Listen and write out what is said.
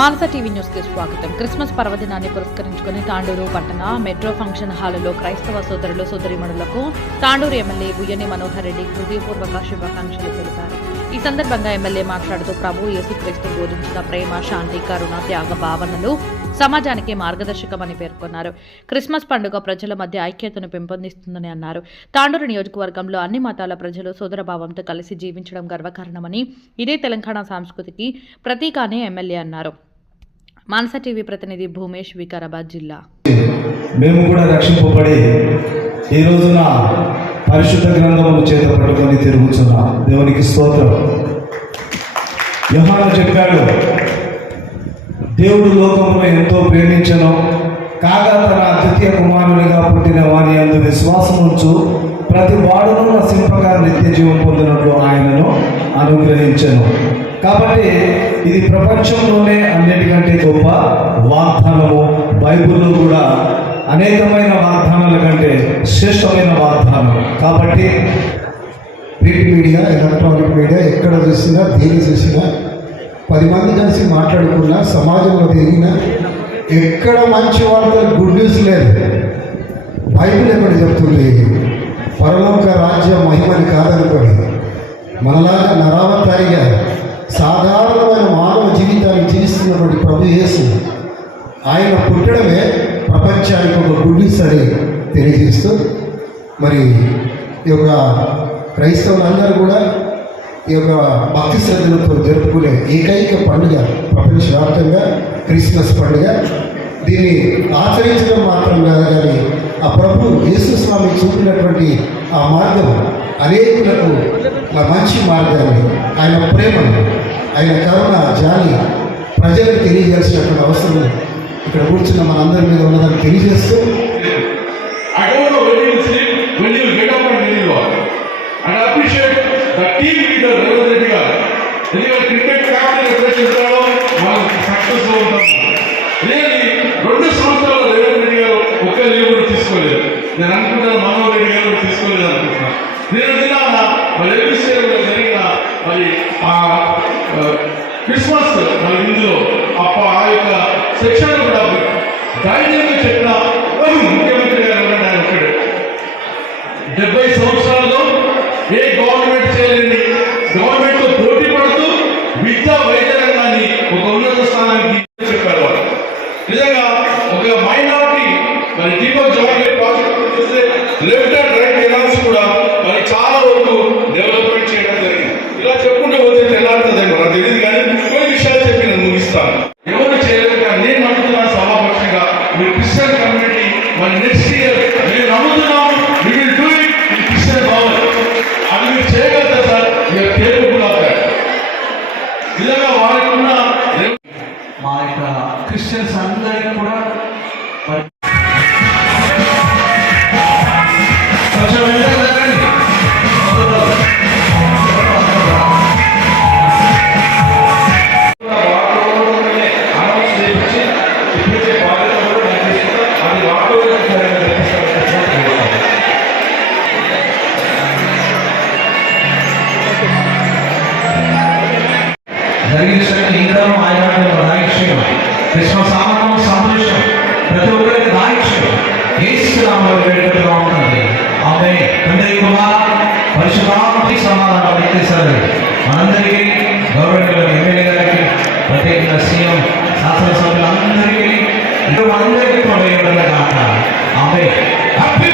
మానస TV news కి స్వాగతం. Christmas పర్వదినాన్ని పురస్కరించుకుని తాండూరు పట్టణ మెట్రో ఫంక్షన్ హాలులో క్రైస్తవ సోదరులు సోదరీమణులకు తాండూరు ఎమ్మెల్యే బుయ్యని మనోహర్ రెడ్డి హృదయపూర్వక శుభాకాంక్షలు తెలిపారు. ఈ సందర్భంగా ఎమ్మెల్యే మాట్లాడుతూ ప్రభు యేసుక్రీస్తు బోధించిన ప్రేమ, శాంతి, కరుణ, త్యాగ భావనలు సమాజానికి మార్గదర్శకమని పేర్కొన్నారు. క్రిస్మస్ పండుగ ప్రజల మధ్య ఐక్యతను పెంపొందిస్తుందని అన్నారు. తాండూరు నియోజకవర్గంలో అన్ని మతాల ప్రజలు సోదరభావంతో కలిసి జీవించడం గర్వకారణమని, ఇదే తెలంగాణ సంస్కృతికి ప్రతీక అని ఎమ్మెల్యే అన్నారు. మానస టీవీ ప్రతినిధి భూమేష్, వికారాబాద్ జిల్లా. మేము కూడా రక్షింపబడి ఈ రోజున పరిశుద్ధ గ్రంథమును చేత పట్టుకొని తిరుగుతున్నాం. దేవునికి స్తోత్రం. యోహాను చెప్పాడు, దేవుడు లోకమును ఎంతో ప్రేమించెను, కాగా తన ద్వితీయ కుమారునిగా పుట్టిన వాని యందు విశ్వాసముంచు ప్రతి వాడును నశింపక నిత్య జీవం పొందినట్లు ఆయనను అనుగ్రహించెను. కాబట్టి ఇది ప్రపంచంలోనే అన్నిటికంటే గొప్ప వాగ్దానము. బైబిల్లో కూడా అనేకమైన వాగ్దానాల కంటే శ్రేష్టమైన వాగ్దానం. కాబట్టి ప్రింట్ మీడియా, ఎలక్ట్రానిక్ మీడియా ఎక్కడ చూసినా, దేని చూసినా 10 మంది కలిసి మాట్లాడుకున్నా, సమాజంలో తిరిగినా ఎక్కడ మంచి వార్తలు, గుడ్ న్యూస్ లేదు. బైబిల్ ఎక్కడ చెప్తుంది? పరలోక రాజ్య మహిమని కాదనుకోండి, మనలాగా నరావతారిగా సాధారణమైన మానవ జీవితాన్ని జీవిస్తున్నటువంటి ప్రభు యేసు, ఆయన పుట్టడమే ప్రపంచానికి ఒక గుడ్ న్యూస్ అని తెలియజేస్తూ, మరి ఈ యొక్క క్రైస్తవులందరూ కూడా ఈ యొక్క భక్తి శ్రద్ధలతో జరుపుకునే ఏకైక పండుగ ప్రపంచవ్యాప్తంగా క్రిస్మస్ పండుగ. దీన్ని ఆచరించడం మాత్రం కాదు, కానీ ఆ ప్రభు యేసు స్వామి చూపినటువంటి ఆ మార్గం అనేకులకు మంచి మార్గాన్ని, ఆయన ప్రేమను, ఆయన కరుణ, జాలి ప్రజలకు తెలియజేయాల్సినటువంటి అవసరం ఇక్కడ కూర్చున్న మనందరి మీద ఉన్నదని తెలియజేస్తూ, క్రికెట్ ఫ్యామిలీ ఎప్పుడైతే ఉంటారో వాళ్ళు సక్సెస్ ఉంటారు. నేను 2 సంవత్సరాలు రేవంత్ రెడ్డి గారు ఒక్క లీవ్ కూడా తీసుకోలేదు. నేను అనుకుంటాను మనోహర్ రెడ్డి గారు కూడా తీసుకోలేదు అనుకుంటున్నాను. నేను మరి ఎపిస్టేలో జరిగిన మరి ఆ క్రిస్మస్ మరి ఇందులో ఆ యొక్క సెక్షన్ కూడా ధైర్యంగా చెప్పిన ముఖ్యమంత్రి గారు ఉన్నాడు. ఆయన ఒక్కడే 70 సంవత్సరాల్లో ఏ గవర్నమెంట్ చేయలేని, గవర్నమెంట్తో పోటీ పడుతూ విద్యా వైద్య రంగాన్ని ఒక ఉన్నత స్థానానికి చెప్పారు. వాళ్ళు నిజంగా ఒక మైనారిటీ మరి దీపక్ జవాహర్ ప్రాజెక్ట్ చూస్తే లెఫ్ట్ అండ్ రైట్ కెనాల్స్ కూడా మరి చాలా వరకు డెవలప్మెంట్ చేయడం జరిగింది. ఇలా చెప్పుకుంటూ పోతే తెల్లాడుతుందండి, నాకు తెలియదు, కానీ కొన్ని విషయాలు చెప్పి నేను ముగిస్తాను. ఎవరు చేయలేదు, కానీ నేను నమ్ముతున్నాను సభాపక్షంగా మీరు క్రిస్టియన్ కమ్యూనిటీ మరి నెక్స్ట్ ఇయర్ మేము నమ్ముతున్నాము, you will do it in Christian power. అది మీరు చేయగలుగుతారు సార్, మీరు కేర్ఫుల్ అవుతారు. నిజంగా వారికి ఉన్న మా యొక్క క్రిస్టియన్స్ అందరికీ కూడా క్రిస్మస్ ఆనందం, సంతోషం ప్రతి ఒక్కరికి దాయిష్టం ఏసునామములో వేడుకగా ఉంటుంది. ఆమె తండ్రి, కుమార, పరిశుద్ధాత్మ సమాధానం వ్యక్తిస్తారు. మనందరికీ, గవర్నమెంట్ ఎమ్మెల్యే గారికి, ప్రత్యేకంగా సీఎం, శాసనసభ్యులందరికీ, మనందరికీ కూడా ఆమె హ్యాపీ